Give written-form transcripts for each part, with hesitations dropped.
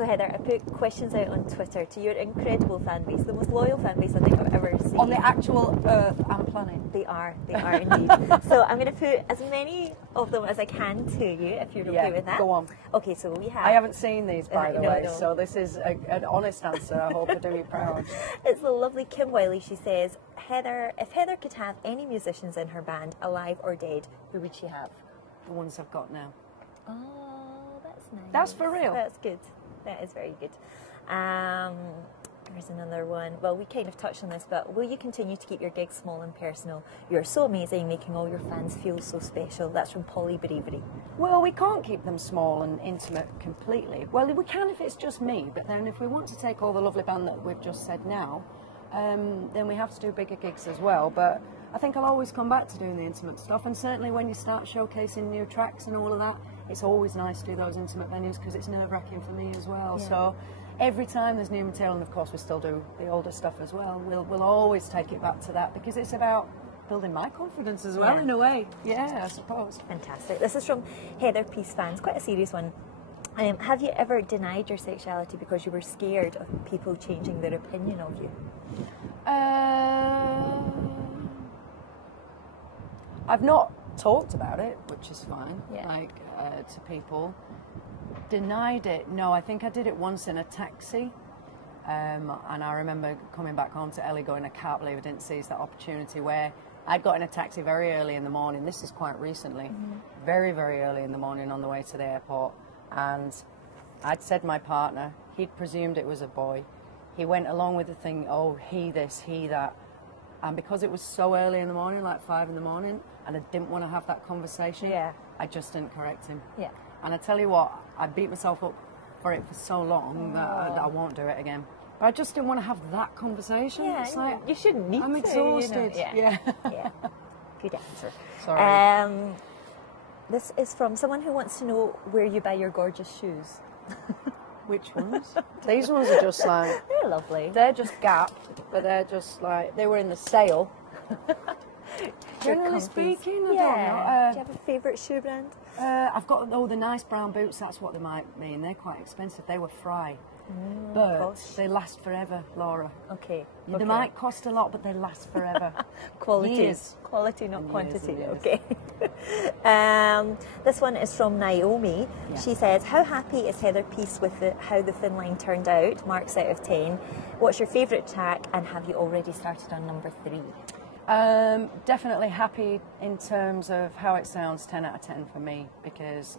So Heather, I put questions out on Twitter to your incredible fan base, the most loyal fan base I think I've ever seen. On the actual Earth and planet. They are indeed. So I'm going to put as many of them as I can to you, if you're okay with that. Go on. Okay, so we have... I haven't seen these, by the way, no. so this is an honest answer. I hope I do you proud. It's the lovely Kim Wiley. She says, Heather, if Heather could have any musicians in her band, alive or dead, who would she have? The ones I've got now. Oh, that's nice. That's for real. That's good. That is very good. There's another one. Well, we kind of touched on this, but will you continue to keep your gigs small and personal? You're so amazing, making all your fans feel so special. That's from Polly Bravery. Well, we can't keep them small and intimate completely. Well, we can if it's just me, but then if we want to take all the lovely band that we've just said now, then we have to do bigger gigs as well. But I think I'll always come back to doing the intimate stuff, and certainly when you start showcasing new tracks and all of that, it's always nice to do those intimate venues because it's nerve-wracking for me as well. Yeah. So every time there's new material, and of course we still do the older stuff as well, we'll always take it back to that because it's about building my confidence as well, in a way. Yeah, I suppose. Fantastic. This is from Heather Peace Fans, quite a serious one. Have you ever denied your sexuality because you were scared of people changing their opinion of you? I've not talked about it, which is fine, yeah. To people. Denied it? No, I think I did it once in a taxi, and I remember coming back home to Ellie going, I can't believe I didn't seize that opportunity, where I'd got in a taxi very early in the morning. This is quite recently, very, very early in the morning on the way to the airport, and I'd said my partner, he'd presumed it was a boy. He went along with the thing, oh, he this, he that. And because it was so early in the morning, like 5 in the morning, and I didn't want to have that conversation, I just didn't correct him. Yeah. And I tell you what, I beat myself up for it for so long that I won't do it again. But I just didn't want to have that conversation. Yeah, it's like, you shouldn't need I'm to. exhausted. You know? Yeah. Good answer. Sorry. This is from someone who wants to know where you buy your gorgeous shoes. Which ones? These ones are just like... They're lovely. They're just Gap, but they're just like... They were in the sale. Generally speaking, I don't know. Do you have a favourite shoe brand? I've got, the nice brown boots, that's what they might mean. They're quite expensive. They were Fry. But they last forever, Laura. Okay. They might cost a lot, but they last forever. Quality. Years. Quality, not quantity. Years. Okay. This one is from Naomi. Yeah. She says, how happy is Heather Peace with how the Thin Line turned out? Marks out of 10. What's your favourite track, and have you already started on number 3? Definitely happy in terms of how it sounds. 10 out of 10 for me, because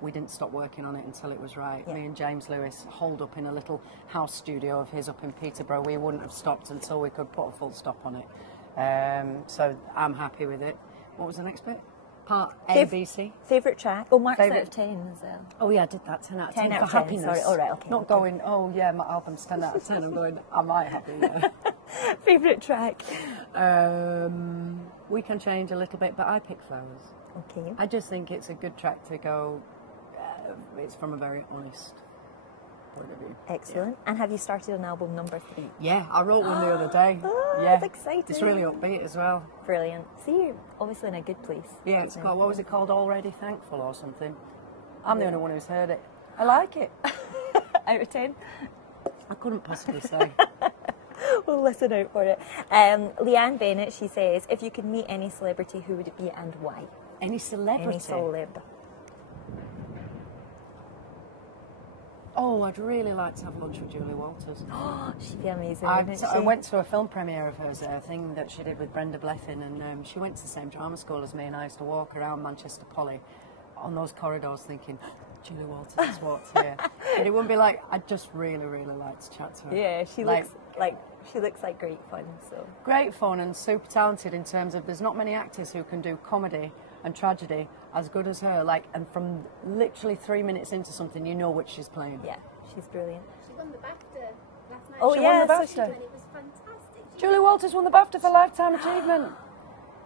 we didn't stop working on it until it was right. Me and James Lewis holed up in a little house studio of his up in Peterborough. We wouldn't have stopped until we could put a full stop on it. So I'm happy with it. What was the next bit? Part A, B, C. Favourite track? Oh, marks out of 10 as well. Oh yeah, I did that. 10 out of 10 for happiness. Sorry. All right, okay. Not going, oh yeah, my album's 10 out of 10. I'm going, am I happy? Yeah. Favourite track? We can change a little bit, but I pick Flowers. Okay. I just think it's a good track to go. It's from a very honest point of view. Excellent. And have you started on album number 3? Yeah, I wrote one the other day. That's exciting. It's really upbeat as well. Brilliant. See, you're obviously in a good place. Yeah, it's called, what was it called? Already Thankful or something. I'm the only one who's heard it. I like it. Out of 10? I couldn't possibly say. We'll listen out for it. Leanne Bennett, she says, if you could meet any celebrity, who would it be and why? Any celebrity? Any celeb. Oh, I'd really like to have lunch with Julie Walters. Oh, she'd be amazing, I went to a film premiere of hers, a thing that she did with Brenda Blethyn, and she went to the same drama school as me, and I used to walk around Manchester Poly on those corridors thinking, Julie Walters has walked here. And it wouldn't be like, I'd just really, really like to chat to her. Yeah, she looks like great fun. So great fun and super talented in terms of there's not many actors who can do comedy and tragedy as good as her. Like, and from literally 3 minutes into something, you know which she's playing. Yeah, she's brilliant. She won the BAFTA last night. Oh she yeah, won the BAFTA. So it was fantastic. Julie Walters won the BAFTA for Lifetime Achievement.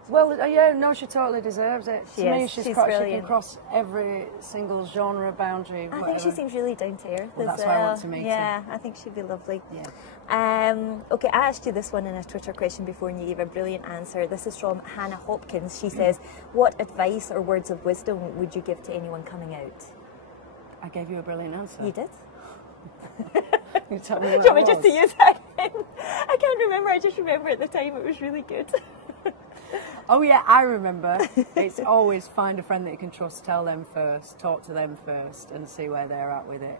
Well, yeah, no, she totally deserves it. To me, she can cross every single genre boundary. I think she seems really down to earth. Well, that's why I want to meet her. Yeah, I think she'd be lovely. Yeah. Okay, I asked you this one in a Twitter question before, and you gave a brilliant answer. This is from Hannah Hopkins. She says, "What advice or words of wisdom would you give to anyone coming out?" I gave you a brilliant answer. You did. You tell me Do you what want me it just to was. use that again? I can't remember. I just remember at the time it was really good. Oh yeah, I remember. It's always find a friend that you can trust, tell them first, talk to them first, and see where they're at with it.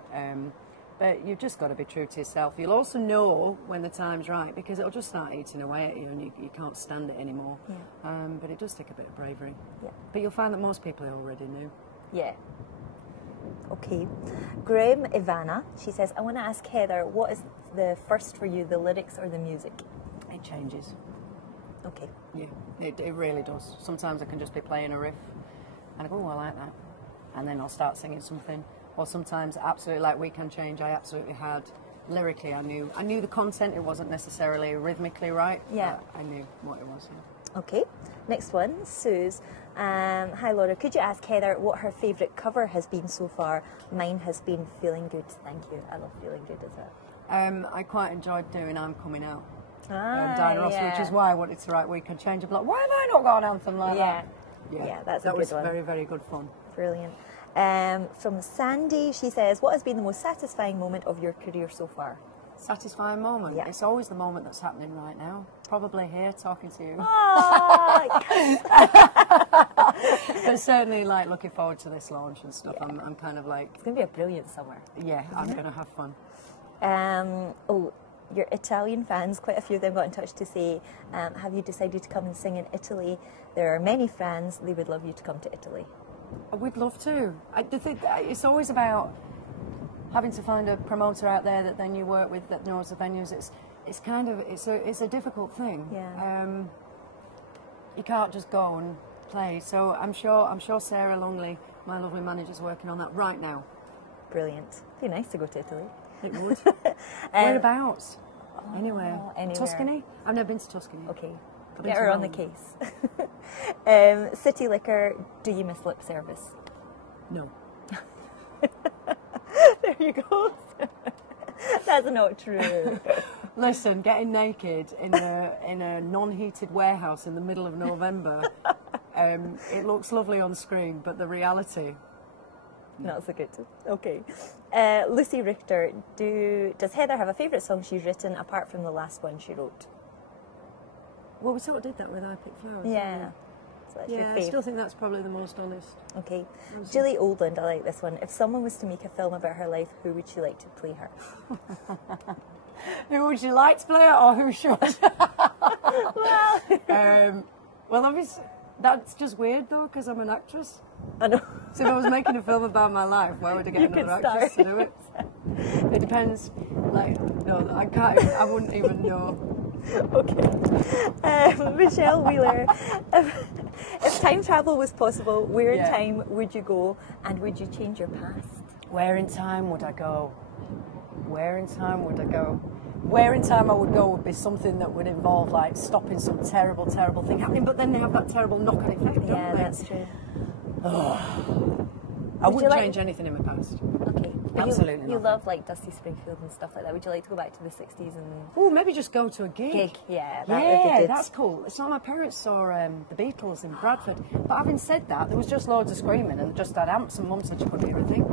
But you've just got to be true to yourself. You'll also know when the time's right, because it'll just start eating away at you and you can't stand it anymore. Yeah. But it does take a bit of bravery. Yeah. But you'll find that most people already knew. Yeah. Okay. Graham Ivana, she says, I want to ask Heather, what is the first for you, the lyrics or the music? It changes. Okay. Yeah, it really does. Sometimes I can just be playing a riff and I go, oh, I like that. And then I'll start singing something. Or sometimes, absolutely, like Weekend Change, I absolutely had, lyrically, I knew the content, it wasn't necessarily rhythmically right. Yeah. But I knew what it was. Yeah. Okay. Next one, Suze. Hi Laura, could you ask Heather what her favourite cover has been so far? Mine has been Feeling Good. Thank you. I love Feeling Good as well. I quite enjoyed doing I'm Coming Out. Ah, Ross, yeah. which is why I wanted to write Weekend Change. I'm like, why have I not got an anthem like that? Yeah, that's a that good was one. very, very good fun. Brilliant. From Sandy, she says, what has been the most satisfying moment of your career so far? Satisfying moment? Yeah. It's always the moment that's happening right now. Probably here, talking to you. But certainly, like, looking forward to this launch and stuff. Yeah. I'm kind of like... It's going to be a brilliant summer. Yeah, I'm going to have fun. Your Italian fans, quite a few of them got in touch to say, have you decided to come and sing in Italy? There are many fans, they would love you to come to Italy. We'd love to. It's always about having to find a promoter out there that then you work with that knows the venues. It's a difficult thing. Yeah. You can't just go and play. So I'm sure Sarah Longley, my lovely manager, is working on that right now. Brilliant. It'd be nice to go to Italy. It would. Whereabouts? Anywhere. Anywhere. Tuscany? I've never been to Tuscany. Okay. I've been Get to her on the Rome. case. City Liquor, do you miss lip service? No. There you go. That's not true. Listen, getting naked in a non-heated warehouse in the middle of November, it looks lovely on screen, but the reality... Not so good. Okay. Lucy Richter, does Heather have a favourite song she's written apart from the last one she wrote? Well, we sort of did that with I Pick Flowers. Yeah. So that's your Yeah, I fave. still think that's probably the most honest. Okay. Julie Oldland, I like this one. If someone was to make a film about her life, who would you like to play her? Who would you like to play it, or who should? Well, obviously, that's just weird though, because I'm an actress. I know. So if I was making a film about my life, where would I get You another could actress start. to do it? It depends. Like, no, I can't. I wouldn't even know. Okay. Michelle Wheeler, if time travel was possible, where in Yeah. time would you go, and would you change your past? Where in time would I go? Where in time would I go? Where in time I would go would be something that would involve like stopping some terrible, terrible thing happening, but then they have that terrible knock-on effect, don't Yeah, they? that's true. I Would you wouldn't like- change anything in my past. Okay. But Absolutely You nothing. love like Dusty Springfield and stuff like that. Would you like to go back to the 60s and Oh, maybe just go to a gig? Yeah, that would be Yeah, good. that's cool. So my parents saw the Beatles in Bradford. But having said that, there was just loads of screaming and just had amps, and Mum said she couldn't hear a thing.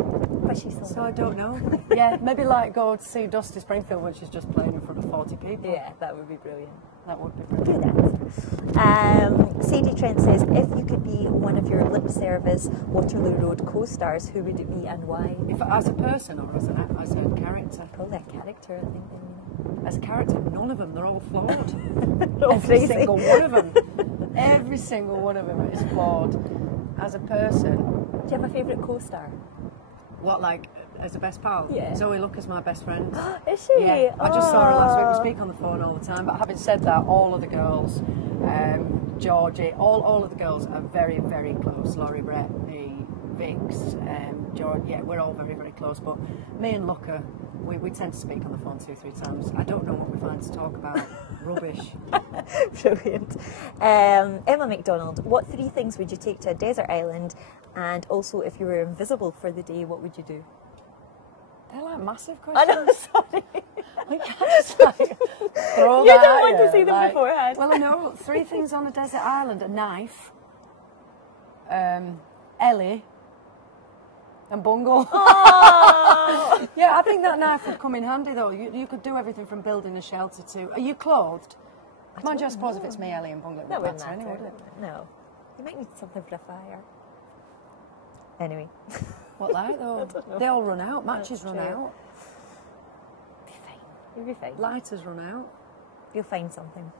But she's still So I don't know. Yeah, maybe like go to see Dusty Springfield when she's just playing in front of 40 people. Yeah, that would be brilliant. That would be brilliant. Do that. Sadie Trent says, if you could be one of your lip service Waterloo Road co-stars, who would it be and why? If as a person or as a character? Probably a character, I think. As a character, none of them. They're all flawed. All Every crazy. single one of them. Every single one of them is flawed. As a person, Do you have a favourite co-star? what, like as a best pal? Yeah. Zoe Lucas, my best friend. Is she? Yeah, I just saw her last week. Oh. We speak on the phone all the time. But having said that, all of the girls, Georgie, all of the girls are very, very close. Laurie, Brett, me, Vix, George. Yeah, we're all very, very close. But me and Luca, we tend to speak on the phone 2-3 times. I don't know what we find to talk about. Rubbish. Brilliant. Emma McDonald, what 3 things would you take to a desert island? And also, if you were invisible for the day, what would you do? They're like massive I questions. know, sorry. We can't just like throw You that don't at want to you, see them like- beforehand. Well, I know 3 things on a desert island: a knife, Ellie, and bungle. Oh! Yeah, I think that knife would come in handy though. You could do everything from building a shelter to. Are you clothed? Mind you, I suppose if it's me, Ellie, and bungle, it That wouldn't wouldn't matter matter. anyway, would it? No. You might need something for the fire. Anyway. What like though? They all run out. Matches That's run true. out. Be fine. You'll be fine. Lighters run out. You'll find something.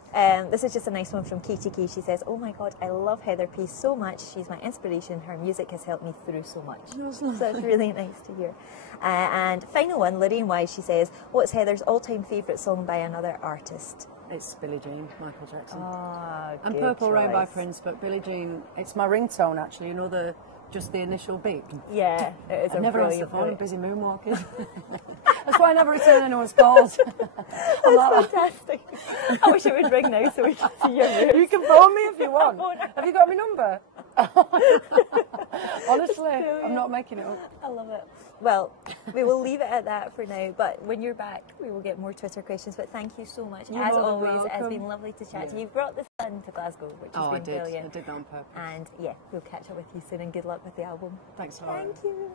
This is just a nice one from Katie Key. She says, "Oh my God, I love Heather Peace so much. She's my inspiration. Her music has helped me through so much." So it's really nice to hear. And final one, Lorraine Wise. She says, "What's Heather's all-time favourite song by another artist?" It's Billie Jean, Michael Jackson. Ah, And good Purple Rain by choice. Prince, but Billie Jean, it's my ringtone actually, you know, just the initial beat. Yeah, it is I a never answer the brilliant phone, I'm point. busy moonwalking. That's why I never return anyone's calls. I'm like, Fantastic. I wish it would ring now so we can see your moves. you can phone me if you want. won't. Have you got my number? Honestly, I'm not making it up. I love it. Well, we will leave it at that for now, but when you're back, we will get more Twitter questions. But thank you so much. You're As more than always, it's welcome. been lovely to chat to Yeah. you. You've brought the sun to Glasgow, which has Oh, I been did. brilliant. I did that on purpose. And yeah, we'll catch up with you soon, and good luck with the album. Thanks a lot. Thank you.